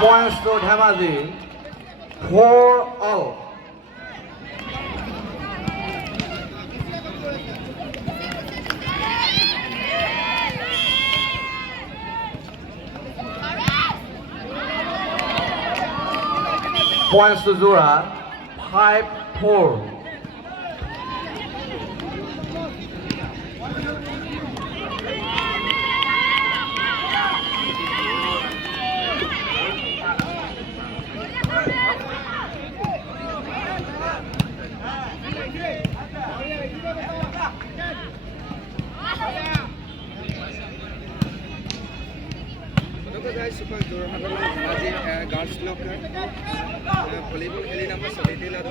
Points to Dhemaji, 4-all. Points to Zura, 5-4. Volleyball খেলি number 17 আৰু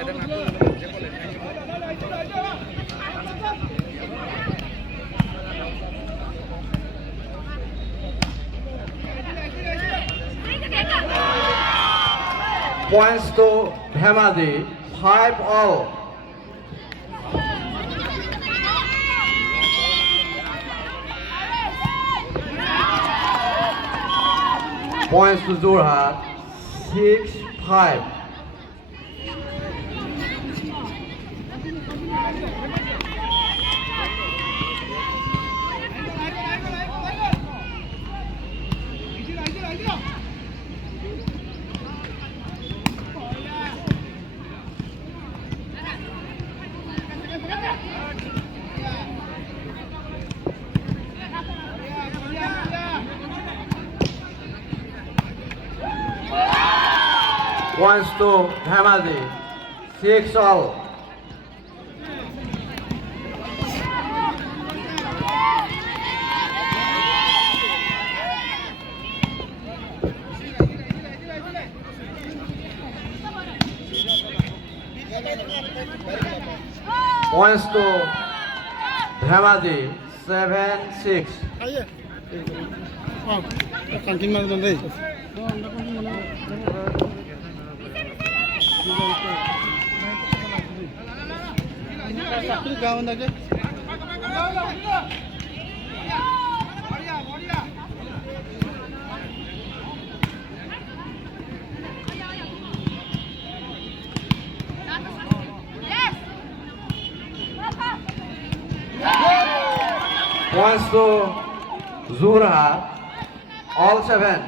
এটা নাটক যে বলে Points to Dhemaji, 5-all. Points to Jorhat, 6-5. Points to Dhemaji, 6-all. Points to Dhemaji, 7-6. Kantin mana deh? Gawan aja. Points to Zura, all 7.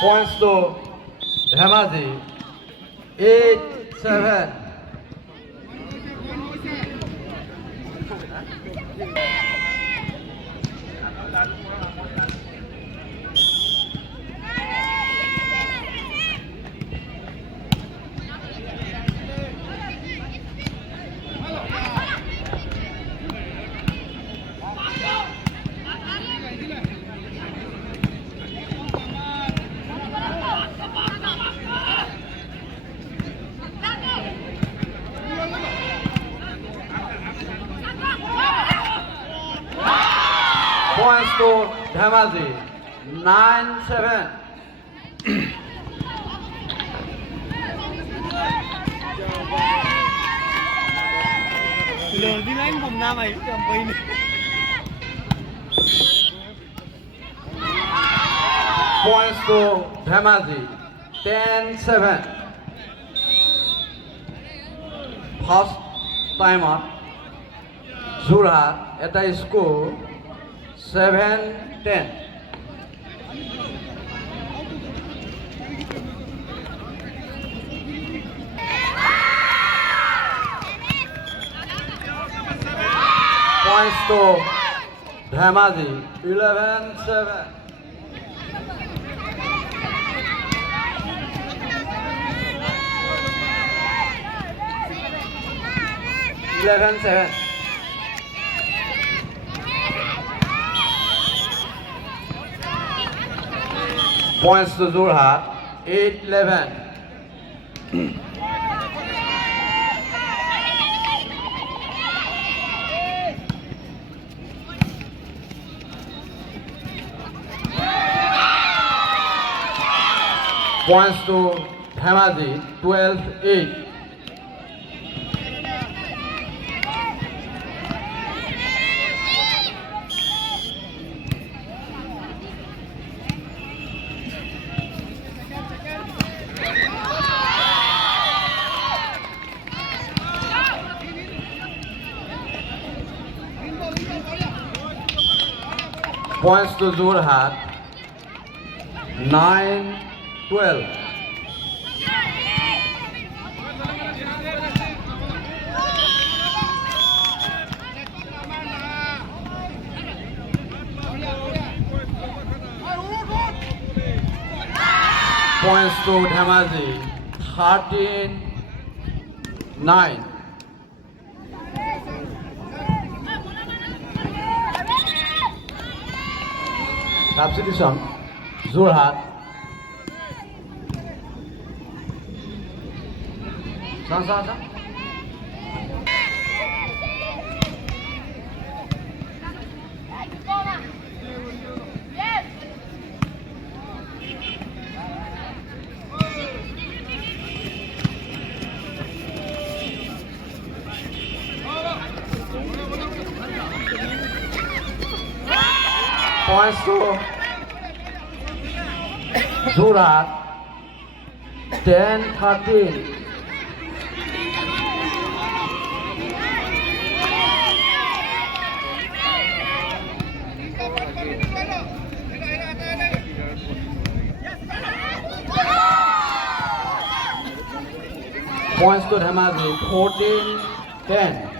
Points to Dhemaji, 8-7. Points to Dhemaji, 9-7. Di lainผมหน้าใหม่จำไปนี่ Points to Dhemaji, 10-7. First timer, Zura at a score 7-10. Points to Dhemaji, 11-7. 11-7. Points to Jorhat, 8-11. Points to Dhemaji 12-8. Points to Jorhat 9-12. Points to Dhemaji 13-9. Substitution Jorhat. Sang. Points to Jorhat 10-13. Points to Dhemaji 14-10.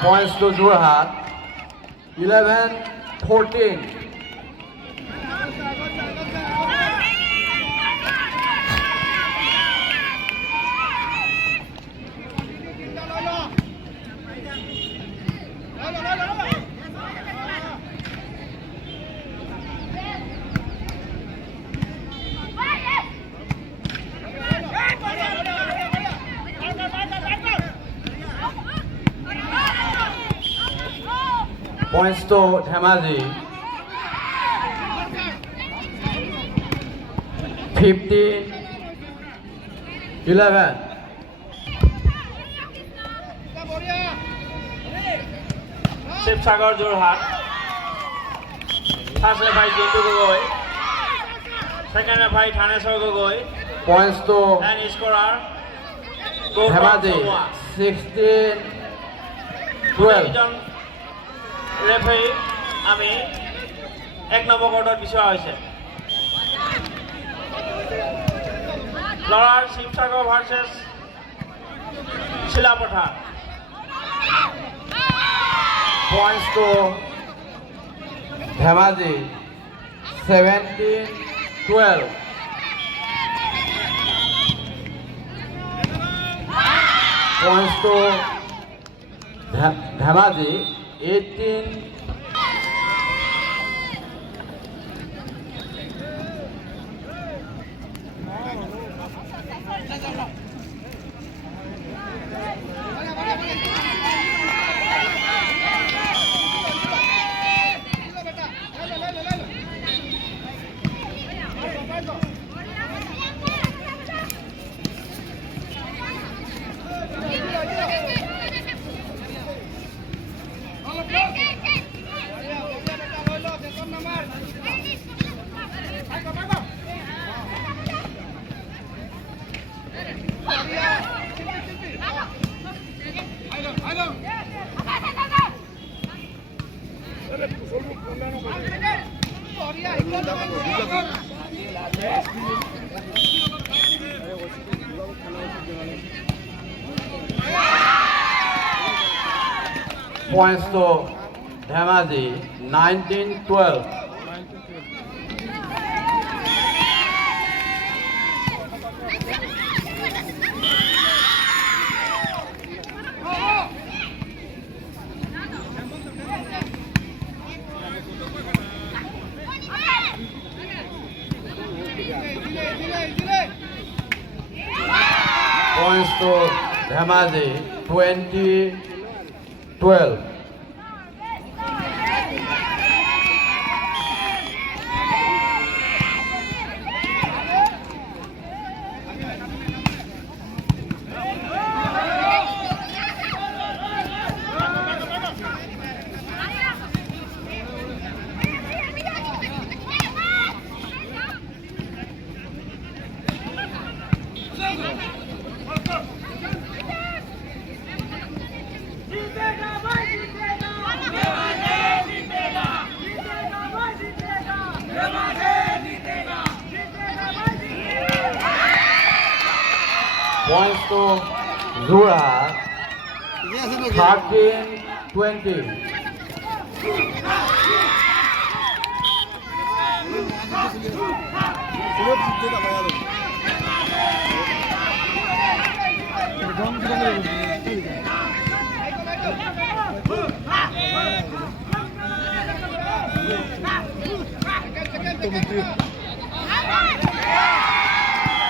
Points to Jorhat 11-14. Points to Dhemaji 15-11. Shivsagar Jorhat. First referee Jintu Gogoi. Second referee Thaneshwar Gogoi. Points to And scorer Gopal Dhemaji Chawla. 16-12. Referee আমি 1 নম্বর quarter বিশ্বয়া হয়েছে লড়ার Sivasagar versus Silapathar Points to Dhemaji 17-12. Points to Dhemaji 18. Points to Dhemaji 19-12. points to Dhemaji 20-12. Points to Zorat 13-20.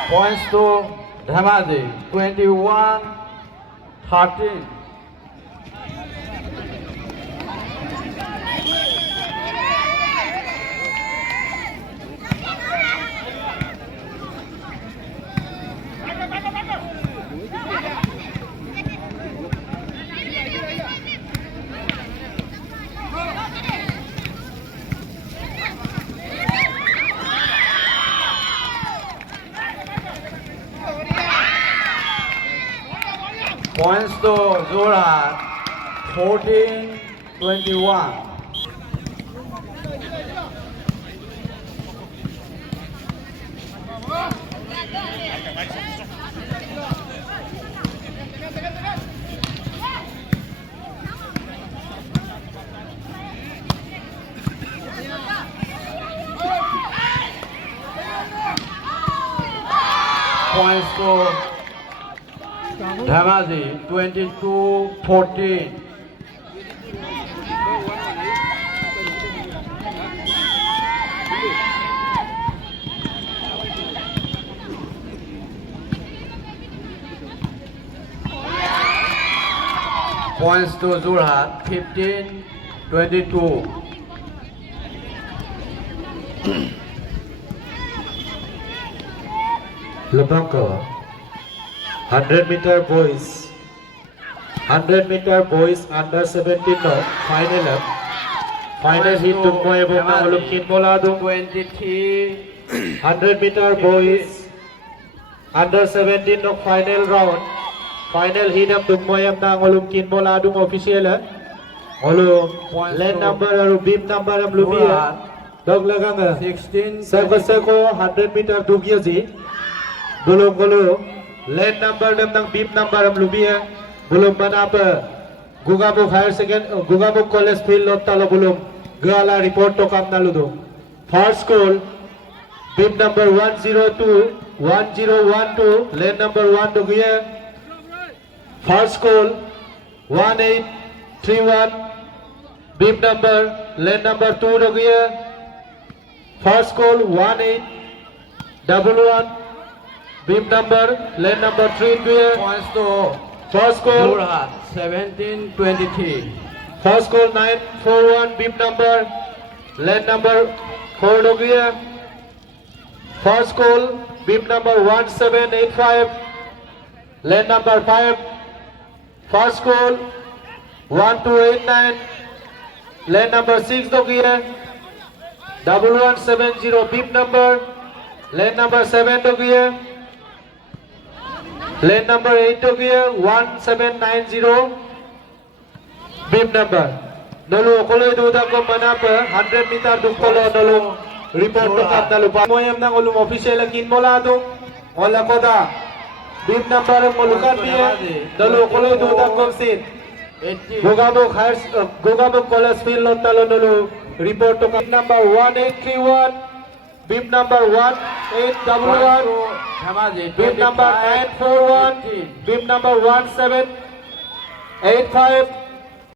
Points to Dhemaji 21-13. Points to Zorat 14-21. Points to Dhemaji 22-14. Points to Zorat 15-22. Leblanco, 100-meter boys, 100-meter boys under 17 final up. Final hit to Moebo Nangolumkin Molado. 23. 100-meter boys under 17 no final round. Final hit up to Moyam Nangolumkin Molado official. Olu lane number or beam number of Lubia. Dog Laganga 16. Seko 100-meter Dugiazi. Belum belum lane number ng beam number ang Lubia belum manapa Gugabok higher second Gugabok college field lot talo belum gala report to kam naludo first goal beam number 102 1012 lane number 1 Dugia first goal 1831 beam number lane number 2 Dugia first goal 1811 beam number, lane number 3 clear. Points to First goal, Zorat 17-23. first goal 941, beam number, lane number 4 clear. First goal, beam number 1785, lane number 5. First goal 1289, lane number 6 clear. 1170, beam number, lane number 7 clear. Lane number 8 to gear 1790 beam number Nalu kolay duda ko manapa 100 meter dukolo nalu report to kap nalu moyam nang ulum official kin molado wala ko da beam number molukan biya nalu kolay duda ko sin 18. Gugabok college field lot talo nalu report to kap number 1831 beam number 1811 Dhemaji beam number 941, beam number 1785,